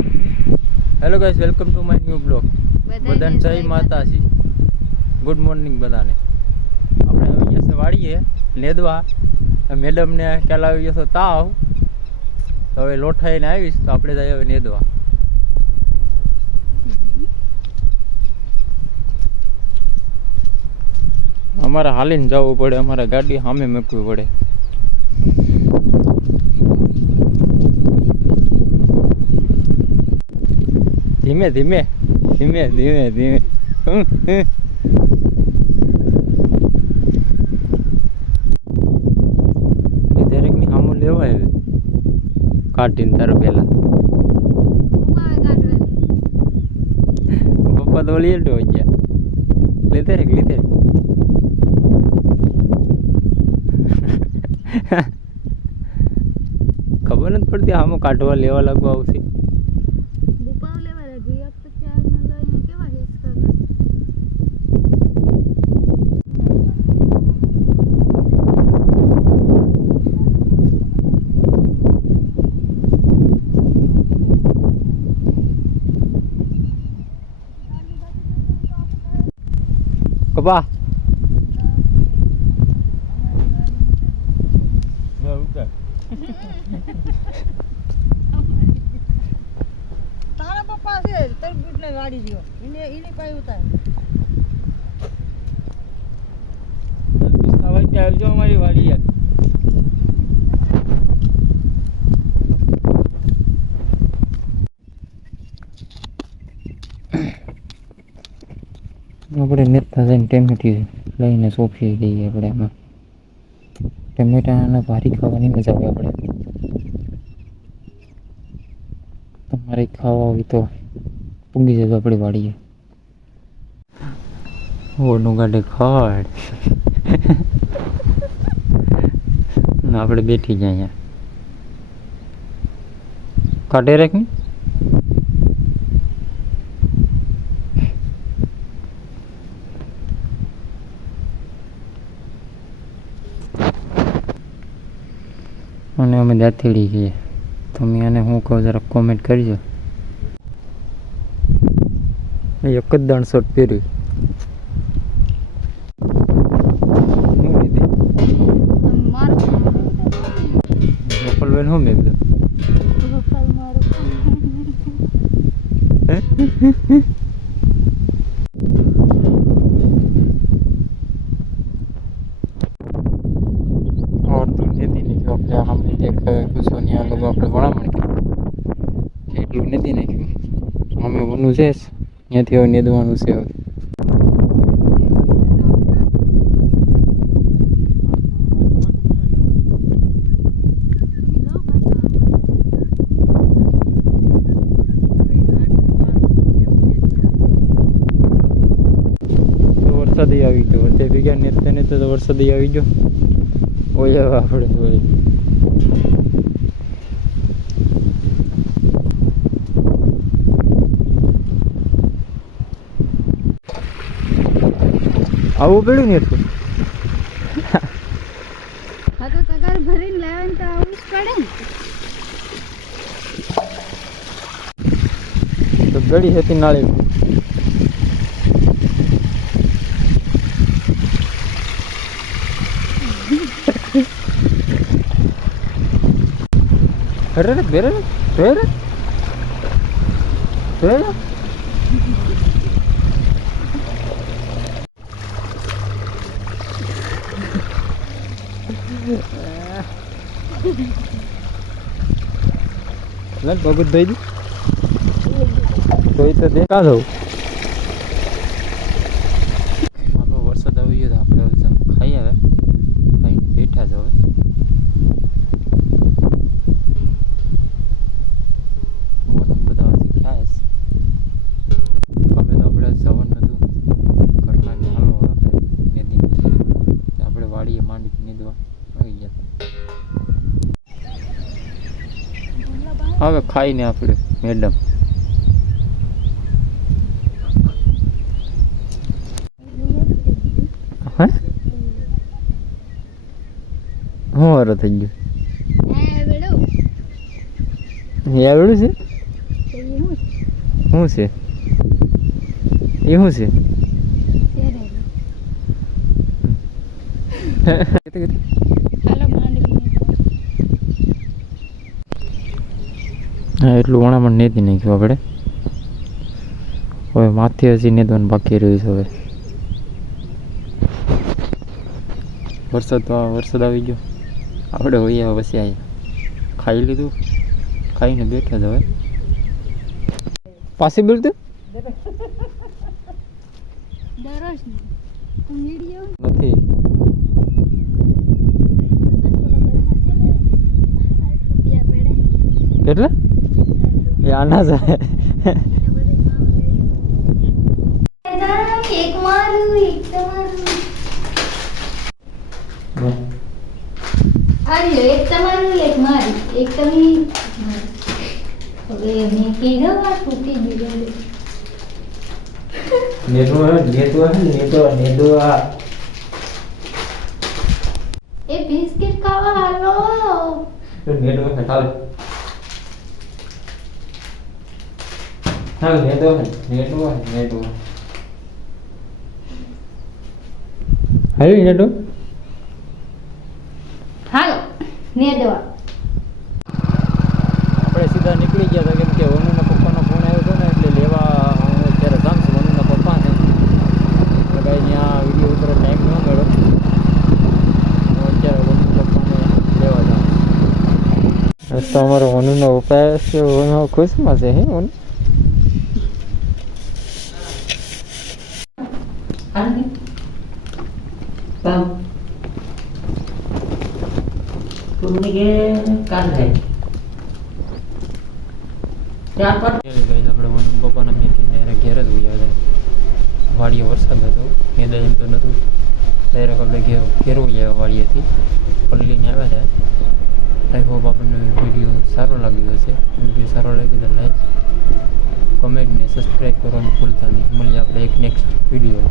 Hello guys, welcome to my new blog. બધાને જય માતાજી, ગુડ મોર્નિંગ બધાને. આપણે આવી ગયા છે વાડીએ નેદવા. મેડમને ખ્યાલ આવી ગયો છે તાવ, તો હવે લોઠાઈને આવીશ તો આપણે જઈએ હવે નેદવા. અમારે હાલીને જવું પડે, અમારે ગાડી સામે મૂકવી પડે. ધીમે ધીમે ધીમે ધીમે ધીમે દરેક ની સામું લેવાય હવે કાઢીને તારો પેલા પપ્પા તો ઓલી એલ્ટો હોય ગયા લીધે રે ખબર નથી પડતી આમાં કાઢવા લેવા લાગવા આવશે. કપા તારા પપ્પા છે તરબૂચ ને ગાડી ગયો એને કઈ ઉતાર આવજો અમારી વાડી યાર. આપણે નેતા જઈને ટેમેટી લઈને સોંપી દઈએ. આપણે એમાં ટમેટાના ભારી ખાવાની મજા આવે. આપણે તમારે ખાવા હોય તો પૂગી જજો આપણી વાડીએ. ઓનું ગાડે ખાડ આપણે બેઠી જાય અહીંયા કાઢે રાખની. અને અમે દાંતેડી છીએ. તમે આને હું કહું જરાક કોમેન્ટ કરજો. એક જ દાણ શર્ટ પહેર્યું. ગોપાલભાઈ શું મેં કીધું સોનિયા લોકો આપણે ભણામણ કરી એટલું નથી નાખ્યું. અમે બનવું છે ત્યાંથી હવે નેદવાનું છે. હવે વરસાદ આવી ગયો. વચ્ચે ભેગા નેતા નેતા તો વરસાદ આવી ગયો. ઓય હવે આપણે આવું પડ્યું ને એટલું. હા તો તગાર ભરીને લાવવાનું તો આવું જ પડે ને. તો ગળી હતી નાળી. અરે રે બેરે બેરે બેરે બગુત ધોઈ દી ધોઈ તો દેખા દઉં. આપણો વરસાદ આવી ગયો તો આપણે ખાઈ આવે ખાઈને બેઠા જ. હવે બધા ખાય અમે તો આપણે જવાનું નતું ઘરના હાલો આપણે નેદી આપણે વાડીએ માંડી નીદવા આવી ગયા. હવે ખાઈને આપણે મેડમ હા હું વારો થઈ ગયો. એવડું છે શું છે એ શું છે હા એટલું વણામણ નેતી નાખ્યું આપણે હવે માથે હજી નેદવાનું બાકી રહ્યું છે હવે વરસાદ આવી ગયો આપણે હોઈએ પછી આવ્યા ખાઈ લીધું ખાઈને બેઠા જ હવે પાછી બોલતું નથી કેટલા એ આના જાય એક મારું એક તમારું આલ્યો એક તમારું એક મારું એક તમે હવે મેં કીધું આ તૂટી ગયું એ બિસ્કિટ ખાવા હાલો હાલો ને દવા આપણે સીધા નીકળી ગયા હતા કેમ કે વનુના પપ્પાનો ફોન આવ્યો હતો ને એટલે લેવા હું અત્યારે જાઉં છું વનુના પપ્પાને એટલે ભાઈ ત્યાં વિડીયો ઉપર ટાઈમ ન મળ્યો હું અત્યારે વનુના પપ્પાને લેવા જાઉં તો અમારો વનુનો પપ્પા છે વનુ ખુશમાં છે હે વનુ આપણે વનુ પપ્પાને મેકીને ઘેર જ ઉઈ આવ્યા વાડીએ વરસાદ હતો મેદાન એમ તો નહોતું ડાયરેક્ટ આપણે ઘેર ઉઈ આવ્યા વાડીએથી પલ્લીને આવ્યા હતા આઈ હોપ આપણને વિડીયો સારો લાગ્યો હશે વિડીયો સારો લાગ્યો તો લાઈક કમેન્ટ ને સબસ્ક્રાઈબ કરવાનું ભૂલતા નહીં મળીએ આપણે એક નેક્સ્ટ વિડીયો